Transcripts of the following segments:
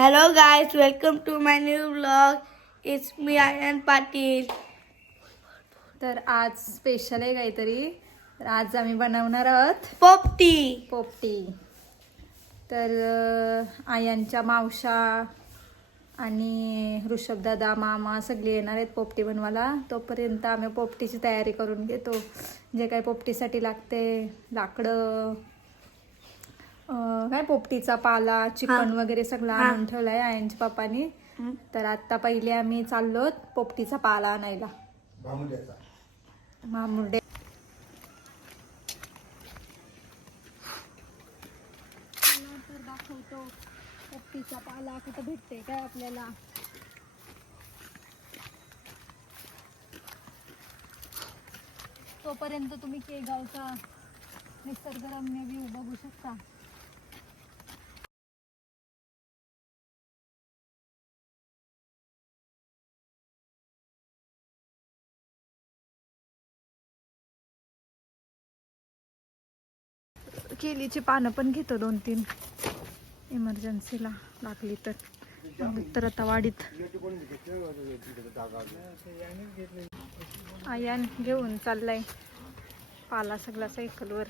Hello guys, welcome to my new vlog. It's me Ayan Patil. तर आज special आहे काहीतरी. तर आज आम्ही बनवणार आहोत पोपटी. पोपटी. तर आयांच्या मावशा आणि ऋषभदादा मामा सगळे येणार आहेत पोपटी बनवायला. तोपर्यंत आम्ही पोपटीची तयारी करून घेतो. जे काही पोपटीसाठी लागते लाकडं, काय पोपटीचा पाला, चिकन वगैरे सगळं आणून ठेवलाय आयांच्या पप्पानी. तर आता पहिले आम्ही चाललो पोपटीचा पाला आणायला. मामुर्डे तर दाखवतो पोपटीचा पाला कुठं भेटते काय आपल्याला. तोपर्यंत तुम्ही केगावचा निसर्गरम्य व्ह्यू बघू शकता. केलीची पानं पण घेतो 2-3 इमर्जन्सीला लागली तर. तर आता वाडीत आयान घेऊन चाललाय पाला सगळा सायकलवर.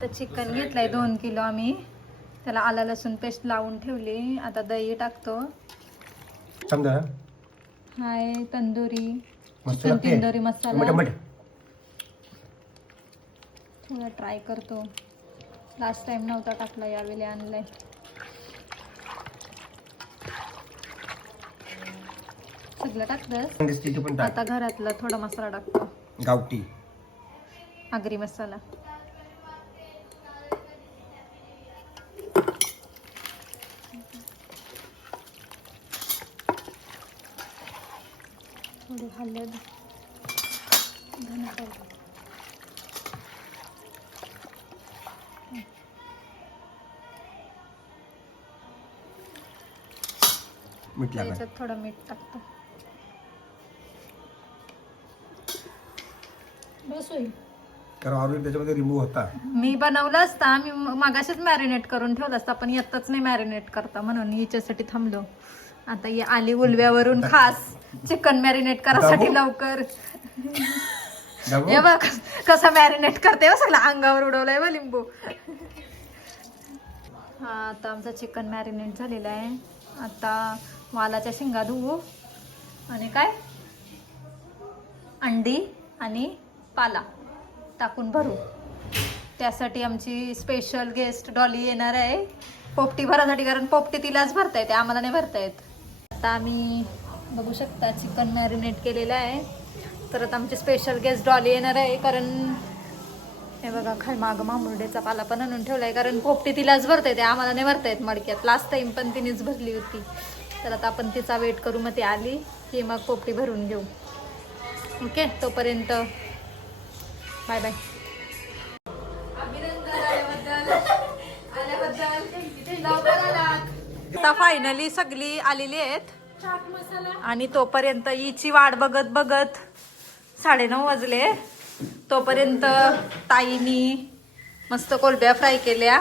तर चिकन घेतलंय 2 किलो आम्ही. त्याला आला लसूण पेस्ट लावून ठेवली. आता दही टाकतो. हाय तंदुरी चिकन तंदुरी मसाला थोडा ट्राय करतो. लास्ट टाइम नव्हता टाकला, यावेळी आणलाय. सगळं टाकलं. आता घरातला थोडा मसाला टाकतो, गावठी आगरी मसाला. थोडी हळद, धना पावडर. मीठ त्याच्यात थोडं मीठ टाकतो. बस होईल. कारण त्याच्यामध्ये रिमूव्ह होता. मी बनवलं असता, मी मगाशीच मॅरिनेट करून ठेवलं असता, पण येतच नाही मॅरिनेट करता, म्हणून हिच्यासाठी थांबलो. आता ही आली उलव्यावरून खास चिकन मॅरिनेट करासाठी लवकर. हे बघ कसं मॅरिनेट करते, सगळं अंगावर उडवलंय व लिंबू. हा आता आमचं चिकन मॅरिनेट झालेलं आहे. आता वालाच्या शेंगा धुवू आणि काय अंडी आणि पाला टाकून भरू. त्यासाठी आमची स्पेशल गेस्ट डॉली येणार आहे पोपटी भरासाठी. कारण पोपटी तिलाच भरता येते, आम्हाला नाही भरता येत. आता आम्ही बघू शकता चिकन मॅरिनेट केलेलं आहे. तर आता आमची स्पेशल गेस्ट डॉली येणार आहे. कारण हे बघा खाय मागं मामुर्डेचा पाला पण आणून ठेवलाय. कारण पोपटी तिलाच भरता येते, आम्हाला नाही भरता येत मडक्यात. लास्ट टाइम पण तिनेच भरली होती. तर आता आपण तिचा वेट करू. मग ती आली की मग पोपटी भरून घेऊ. ओके, तोपर्यंत बाय बाय. आता फायनली सगळी आलेली आहेत आणि तोपर्यंत हिची वाट बघत बघत 9:30 वाजले. तोपर्यंत ताईनी मस्त कोलब्या फ्राय केल्या.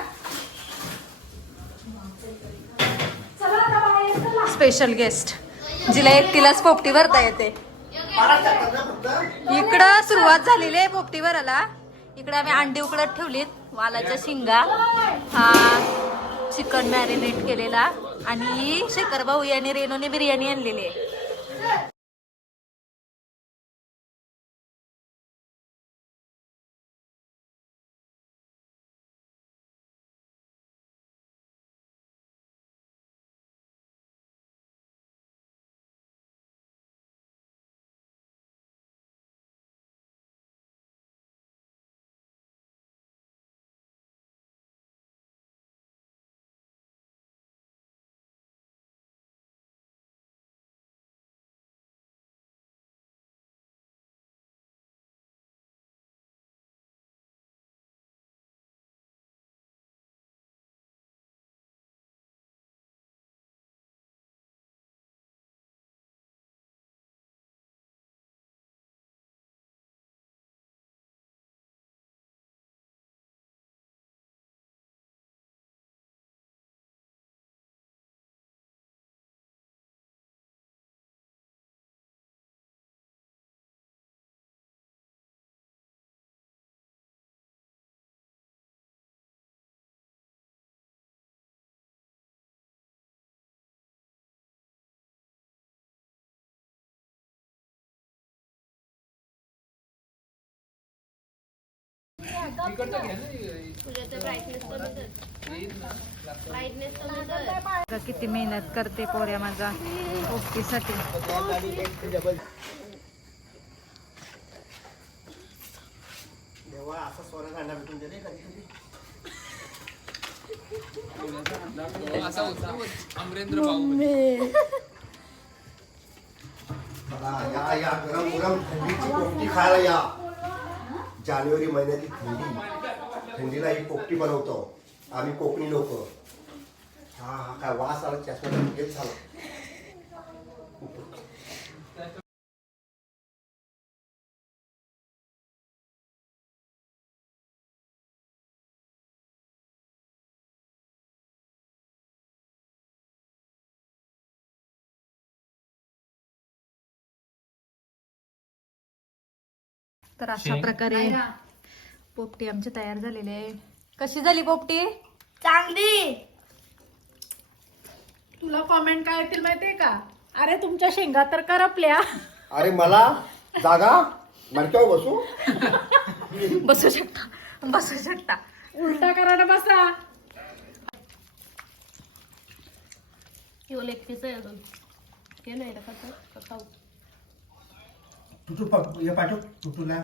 स्पेशल गेस्ट जिला एकटीलाच पोपटी भरता येते. इकडं सुरुवात झालेली आहे पोपटी भरायला. इकडे आम्ही अंडी उकडत ठेवलीत, वालाच्या शिंगा, हा चिकन मॅरिनेट केलेला आणि शेखर भाऊ यांनी रेनोने बिर्याणी आणलेली आहे. बघा किती मेहनत करते पोऱ्या माझा पोपटीसाठी. देवा असा सोन्याचा अंडा भेटून दे रे कधी कधी. अमरेंद्र भाऊ या या गरम गरम थंडीची पोपटी खायला या. जानेवारी महिन्याची थंडीला ही पोपटी बनवतो आम्ही कोकणी लोक. हा हा काय वास आला चष्मा हेच झाला. तर अशा प्रकारे पोपटी आमची तयार झालेली आहे. कशी झाली पोपटी? चांगली. तुला कॉमेंट काय येतील माहितीये का? अरे तुमच्या शेंगा तर करपल्या. अरे मला जागा मडक्यावर बसू. बसू शकता उलटा करा ना बसा. लेग पीस आहे अजून. हे नाही रे, कसं? तुटू हे पाठव तुटूला.